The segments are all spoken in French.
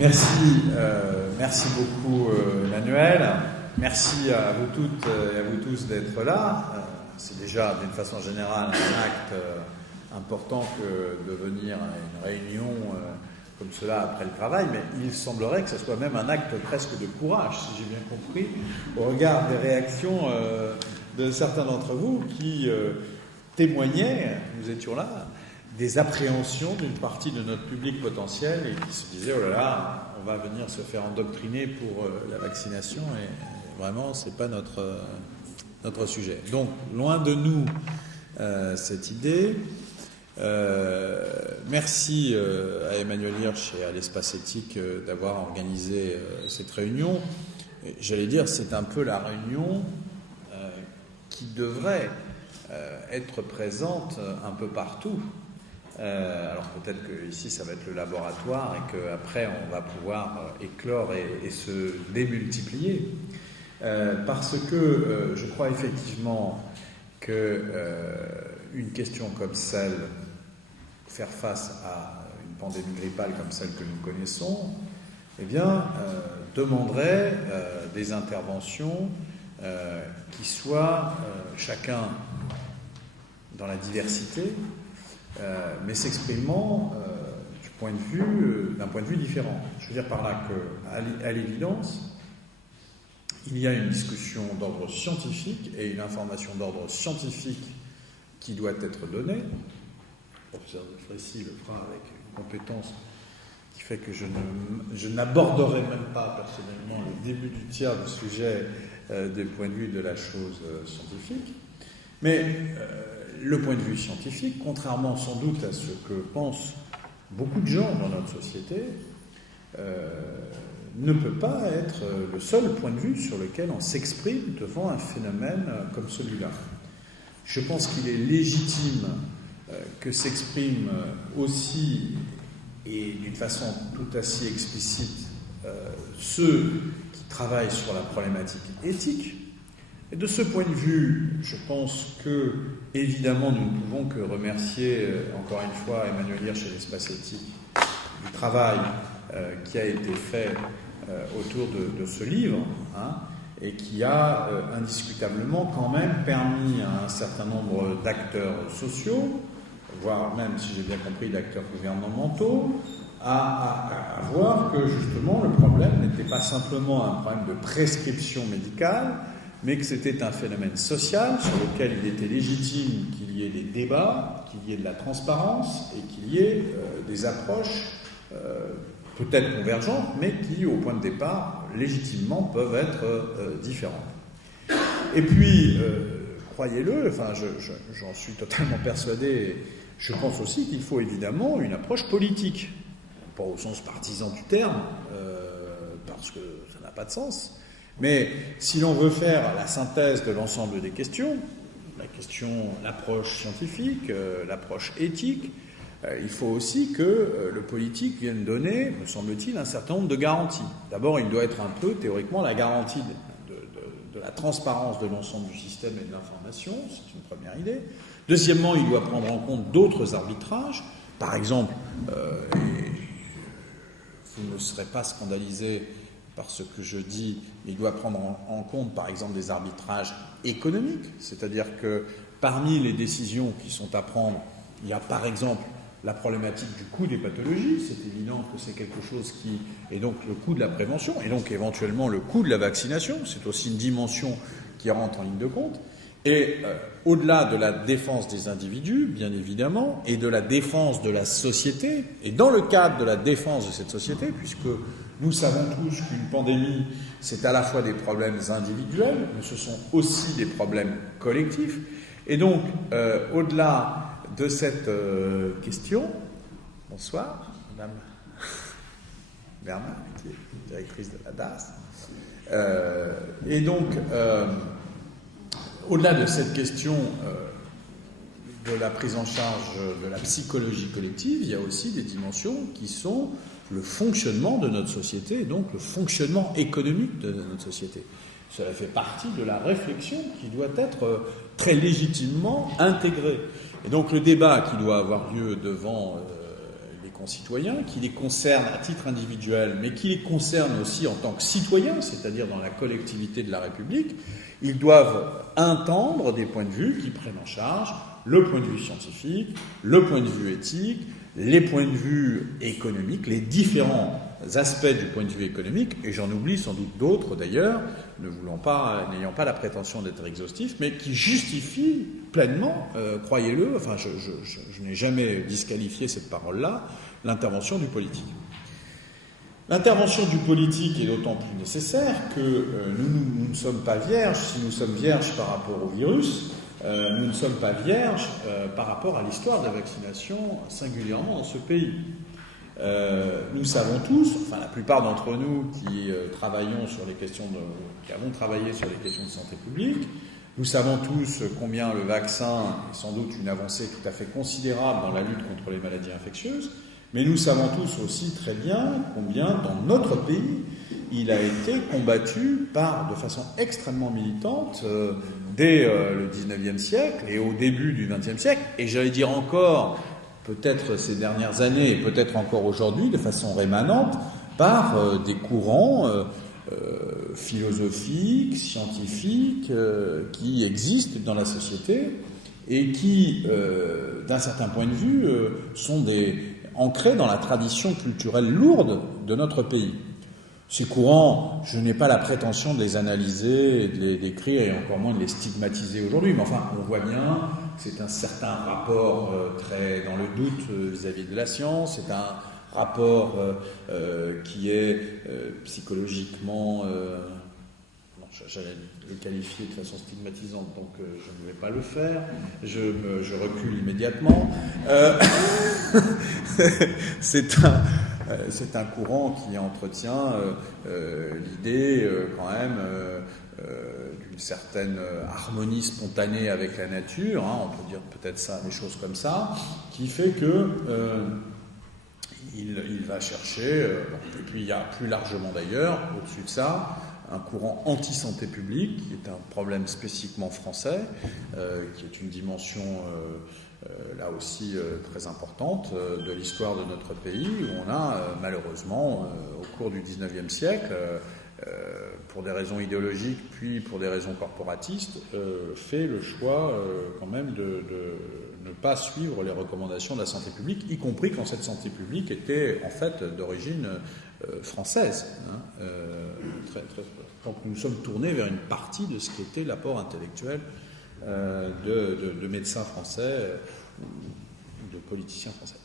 Merci beaucoup Emmanuel. Merci à vous toutes et à vous tous d'être là. C'est déjà d'une façon générale un acte important que de venir à une réunion comme cela après le travail, mais il semblerait que ce soit même un acte presque de courage, si j'ai bien compris, au regard des réactions de certains d'entre vous qui témoignaient, nous étions là, des appréhensions d'une partie de notre public potentiel et qui se disaient oh là là, on va venir se faire endoctriner pour la vaccination et vraiment c'est pas notre sujet. Donc loin de nous cette idée. Merci à Emmanuel Hirsch et à l'Espace Éthique d'avoir organisé cette réunion. J'allais dire c'est un peu la réunion qui devrait être présente un peu partout. Alors peut-être que ici ça va être le laboratoire et qu'après on va pouvoir éclore et se démultiplier parce que je crois effectivement que une question comme celle, faire face à une pandémie grippale comme celle que nous connaissons, eh bien demanderait des interventions qui soient chacun dans la diversité mais s'exprimant d'un point de vue différent. Je veux dire par là qu'à l'évidence, il y a une discussion d'ordre scientifique et une information d'ordre scientifique qui doit être donnée. Le professeur de Frécy le fera avec une compétence qui fait que je n'aborderai même pas personnellement le début du tiers du sujet du point de vue de la chose scientifique. Mais le point de vue scientifique, contrairement sans doute à ce que pensent beaucoup de gens dans notre société, ne peut pas être le seul point de vue sur lequel on s'exprime devant un phénomène comme celui-là. Je pense qu'il est légitime que s'expriment aussi, et d'une façon tout assez explicite, ceux qui travaillent sur la problématique éthique. Et de ce point de vue, je pense que, évidemment, nous ne pouvons que remercier, encore une fois, Emmanuel Hirsch et l'Espace Éthique du travail qui a été fait autour de ce livre, et qui a indiscutablement quand même permis à un certain nombre d'acteurs sociaux, voire même, si j'ai bien compris, d'acteurs gouvernementaux, à voir que, justement, le problème n'était pas simplement un problème de prescription médicale, mais que c'était un phénomène social sur lequel il était légitime qu'il y ait des débats, qu'il y ait de la transparence et qu'il y ait des approches peut-être convergentes, mais qui, au point de départ, légitimement peuvent être différentes. Et puis, croyez-le, enfin, j'en suis totalement persuadé, je pense aussi qu'il faut évidemment une approche politique, pas au sens partisan du terme, parce que ça n'a pas de sens. Mais si l'on veut faire la synthèse de l'ensemble des questions, l'approche scientifique, l'approche éthique, il faut aussi que le politique vienne donner, me semble-t-il, un certain nombre de garanties. D'abord, il doit être un peu, théoriquement, la garantie de la transparence de l'ensemble du système et de l'information, c'est une première idée. Deuxièmement, il doit prendre en compte d'autres arbitrages. Par exemple, vous ne serez pas scandalisé par ce que je dis, il doit prendre en compte, par exemple, des arbitrages économiques, c'est-à-dire que parmi les décisions qui sont à prendre, il y a, par exemple, la problématique du coût des pathologies, c'est évident que c'est quelque chose qui est donc le coût de la prévention, et donc éventuellement le coût de la vaccination, c'est aussi une dimension qui rentre en ligne de compte, et au-delà de la défense des individus, bien évidemment, et de la défense de la société, et dans le cadre de la défense de cette société, puisque nous savons tous qu'une pandémie, c'est à la fois des problèmes individuels, mais ce sont aussi des problèmes collectifs. Et donc, au-delà de cette question, bonsoir, Madame Bernard, qui est directrice de la DAS. Et donc, au-delà de cette question de la prise en charge de la psychologie collective, il y a aussi des dimensions qui sont le fonctionnement de notre société, et donc le fonctionnement économique de notre société. Cela fait partie de la réflexion qui doit être très légitimement intégrée. Et donc le débat qui doit avoir lieu devant les concitoyens, qui les concernent à titre individuel, mais qui les concernent aussi en tant que citoyens, c'est-à-dire dans la collectivité de la République, ils doivent entendre des points de vue qui prennent en charge le point de vue scientifique, le point de vue éthique, les points de vue économiques, les différents aspects du point de vue économique, et j'en oublie sans doute d'autres d'ailleurs, n'ayant pas la prétention d'être exhaustif, mais qui justifient pleinement, croyez-le, enfin je n'ai jamais disqualifié cette parole-là, l'intervention du politique. L'intervention du politique est d'autant plus nécessaire que nous ne sommes pas vierges. Si nous sommes vierges par rapport au virus, nous ne sommes pas vierges par rapport à l'histoire de la vaccination, singulièrement dans ce pays. Nous savons tous, enfin la plupart d'entre nous qui avons travaillé sur les questions de santé publique, nous savons tous combien le vaccin est sans doute une avancée tout à fait considérable dans la lutte contre les maladies infectieuses, mais nous savons tous aussi très bien combien dans notre pays il a été combattu de façon extrêmement militante dès le XIXe siècle et au début du XXe siècle, et j'allais dire encore peut-être ces dernières années et peut-être encore aujourd'hui de façon rémanente par des courants philosophiques, scientifiques qui existent dans la société et qui, d'un certain point de vue, sont ancrés dans la tradition culturelle lourde de notre pays. Ces courants, je n'ai pas la prétention de les analyser, de les décrire et encore moins de les stigmatiser aujourd'hui, mais enfin, on voit bien, c'est un certain rapport très dans le doute vis-à-vis de la science, c'est un rapport qui est psychologiquement... j'allais le qualifier de façon stigmatisante, donc je ne vais pas le faire, je recule immédiatement. C'est un courant qui entretient l'idée quand même d'une certaine harmonie spontanée avec la nature, on peut dire peut-être ça, des choses comme ça, qui fait que il va chercher, et puis il y a plus largement d'ailleurs, au-dessus de ça, un courant anti-santé publique, qui est un problème spécifiquement français, qui est une dimension là aussi très importante de l'histoire de notre pays, où on a malheureusement, au cours du XIXe siècle, pour des raisons idéologiques, puis pour des raisons corporatistes, fait le choix quand même de ne pas suivre les recommandations de la santé publique, y compris quand cette santé publique était en fait d'origine française. Donc nous sommes tournés vers une partie de ce qui était l'apport intellectuel de médecins français ou de politiciens français.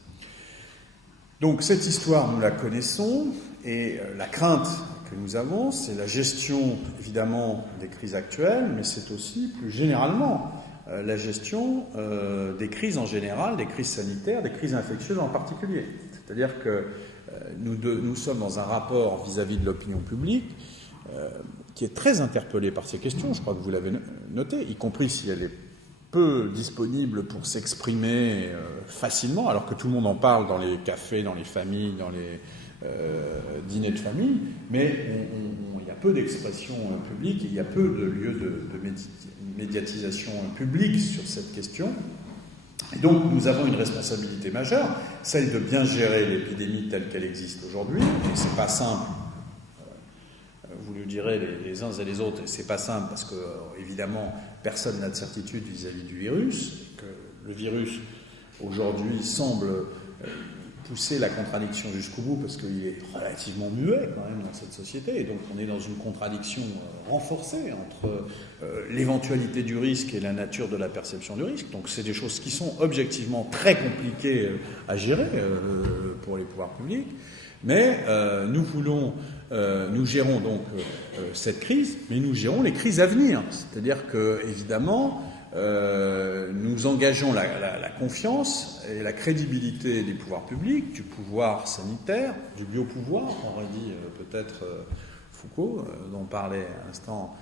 Donc cette histoire, nous la connaissons, et la crainte que nous avons, c'est la gestion évidemment des crises actuelles, mais c'est aussi plus généralement la gestion des crises en général, des crises sanitaires, des crises infectieuses en particulier. C'est-à-dire que nous sommes dans un rapport vis-à-vis de l'opinion publique qui est très interpellée par ces questions, je crois que vous l'avez noté, y compris si elle est peu disponible pour s'exprimer facilement, alors que tout le monde en parle dans les cafés, dans les familles, dans les dîners de famille, mais il y a peu d'expression publique, il y a peu de lieux de médiatisation publique sur cette question. Et donc nous avons une responsabilité majeure, celle de bien gérer l'épidémie telle qu'elle existe aujourd'hui, et c'est pas simple. Vous le direz les uns et les autres, et c'est pas simple parce que, évidemment, personne n'a de certitude vis-à-vis du virus, et que le virus, aujourd'hui, semble pousser la contradiction jusqu'au bout parce qu'il est relativement muet, quand même, dans cette société, et donc on est dans une contradiction renforcée entre l'éventualité du risque et la nature de la perception du risque. Donc c'est des choses qui sont objectivement très compliquées à gérer pour les pouvoirs publics. Mais nous gérons donc cette crise, mais nous gérons les crises à venir. C'est-à-dire que, évidemment, nous engageons la confiance et la crédibilité des pouvoirs publics, du pouvoir sanitaire, du biopouvoir, aurait dit peut-être Foucault, dont parlait à l'instant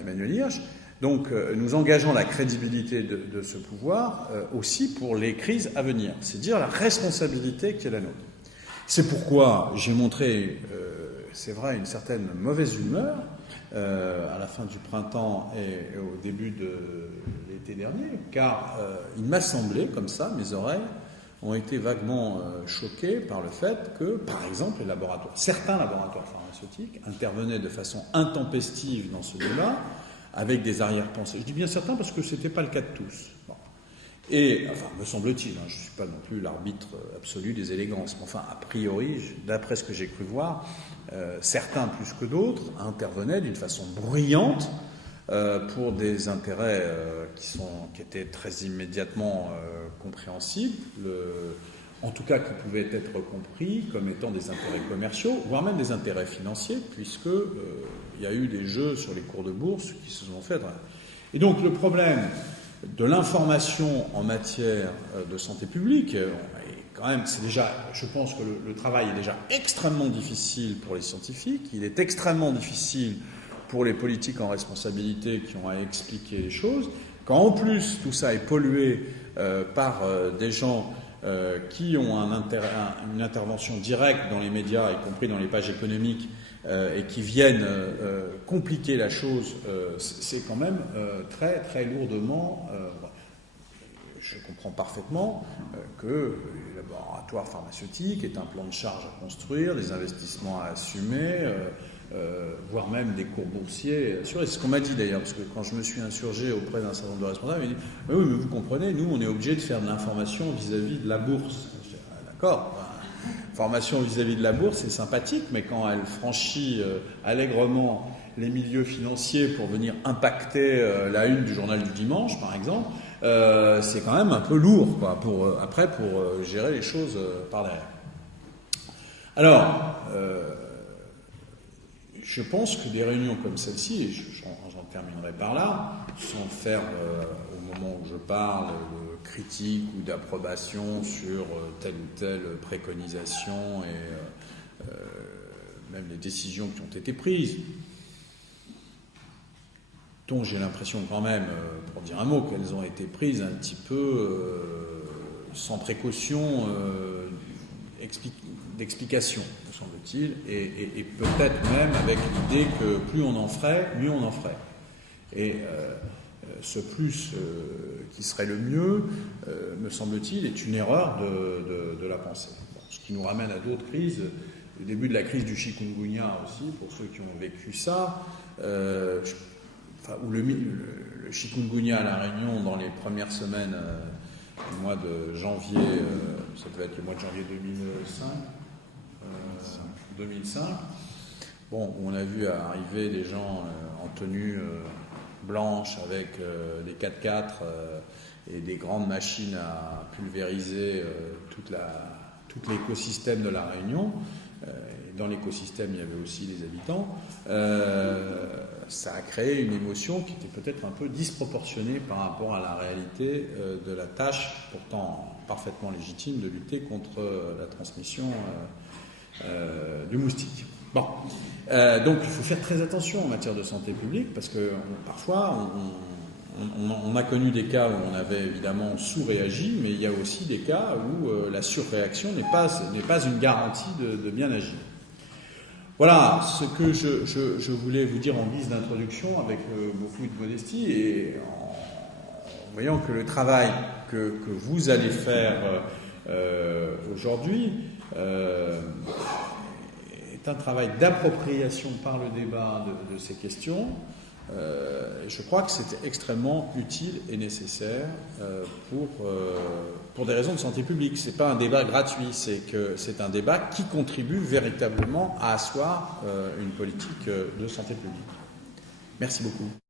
Emmanuel Hirsch. Donc nous engageons la crédibilité de ce pouvoir aussi pour les crises à venir. C'est dire la responsabilité qui est la nôtre. C'est pourquoi j'ai montré, c'est vrai, une certaine mauvaise humeur à la fin du printemps et au début de l'été dernier, car il m'a semblé, comme ça, mes oreilles, ont été vaguement choqués par le fait que, par exemple, certains laboratoires pharmaceutiques intervenaient de façon intempestive dans ce débat, avec des arrière-pensées. Je dis bien certains parce que ce n'était pas le cas de tous. Bon. Et, enfin, me semble-t-il, je ne suis pas non plus l'arbitre absolu des élégances, mais enfin, a priori, d'après ce que j'ai cru voir, certains plus que d'autres intervenaient d'une façon bruyante pour des intérêts qui étaient très immédiatement compréhensibles, en tout cas qui pouvaient être compris comme étant des intérêts commerciaux, voire même des intérêts financiers, puisque il y a eu des jeux sur les cours de bourse qui se sont faits. Et donc le problème de l'information en matière de santé publique, quand même, c'est déjà, je pense que le travail est déjà extrêmement difficile pour les scientifiques, il est extrêmement difficile pour les politiques en responsabilité qui ont à expliquer les choses. Quand en plus tout ça est pollué par des gens qui ont une intervention directe dans les médias, y compris dans les pages économiques, et qui viennent compliquer la chose, c'est quand même très très lourdement. Je comprends parfaitement que le laboratoire pharmaceutique est un plan de charge à construire, des investissements à assumer, voire même des cours boursiers assurés. C'est ce qu'on m'a dit d'ailleurs, parce que quand je me suis insurgé auprès d'un certain nombre de responsables, ils m'ont dit « Oui, mais vous comprenez, nous, on est obligé de faire de l'information vis-à-vis de la bourse. » Je dis « D'accord, formation vis-à-vis de la bourse, c'est sympathique, mais quand elle franchit allègrement les milieux financiers pour venir impacter la une du journal du dimanche, par exemple, c'est quand même un peu lourd, quoi, pour gérer les choses par derrière. Alors, je pense que des réunions comme celle-ci, et j'en terminerai par là, sans faire au moment où je parle de critique ou d'approbation sur telle ou telle préconisation et même les décisions qui ont été prises, dont j'ai l'impression quand même, pour dire un mot, qu'elles ont été prises un petit peu sans précaution d'explication, me semble-t-il, et peut-être même avec l'idée que plus on en ferait, mieux on en ferait. Et ce plus qui serait le mieux, me semble-t-il, est une erreur de la pensée. Bon, ce qui nous ramène à d'autres crises, le début de la crise du chikungunya aussi, pour ceux qui ont vécu ça, où le chikungunya à La Réunion, dans les premières semaines du mois de janvier, ça devait être le mois de janvier 2005, bon, on a vu arriver des gens en tenue blanche avec des 4x4 et des grandes machines à pulvériser tout l'écosystème de La Réunion. Dans l'écosystème, il y avait aussi les habitants. Ça a créé une émotion qui était peut-être un peu disproportionnée par rapport à la réalité de la tâche, pourtant parfaitement légitime, de lutter contre la transmission du moustique. Bon, donc il faut faire très attention en matière de santé publique, parce que parfois on a connu des cas où on avait évidemment sous-réagi, mais il y a aussi des cas où la surréaction n'est pas une garantie de bien agir. Voilà ce que je voulais vous dire en guise d'introduction, avec beaucoup de modestie, et en voyant que le travail que vous allez faire aujourd'hui est un travail d'appropriation par le débat de ces questions. Je crois que c'est extrêmement utile et nécessaire pour des raisons de santé publique. Ce n'est pas un débat gratuit, c'est un débat qui contribue véritablement à asseoir une politique de santé publique. Merci beaucoup.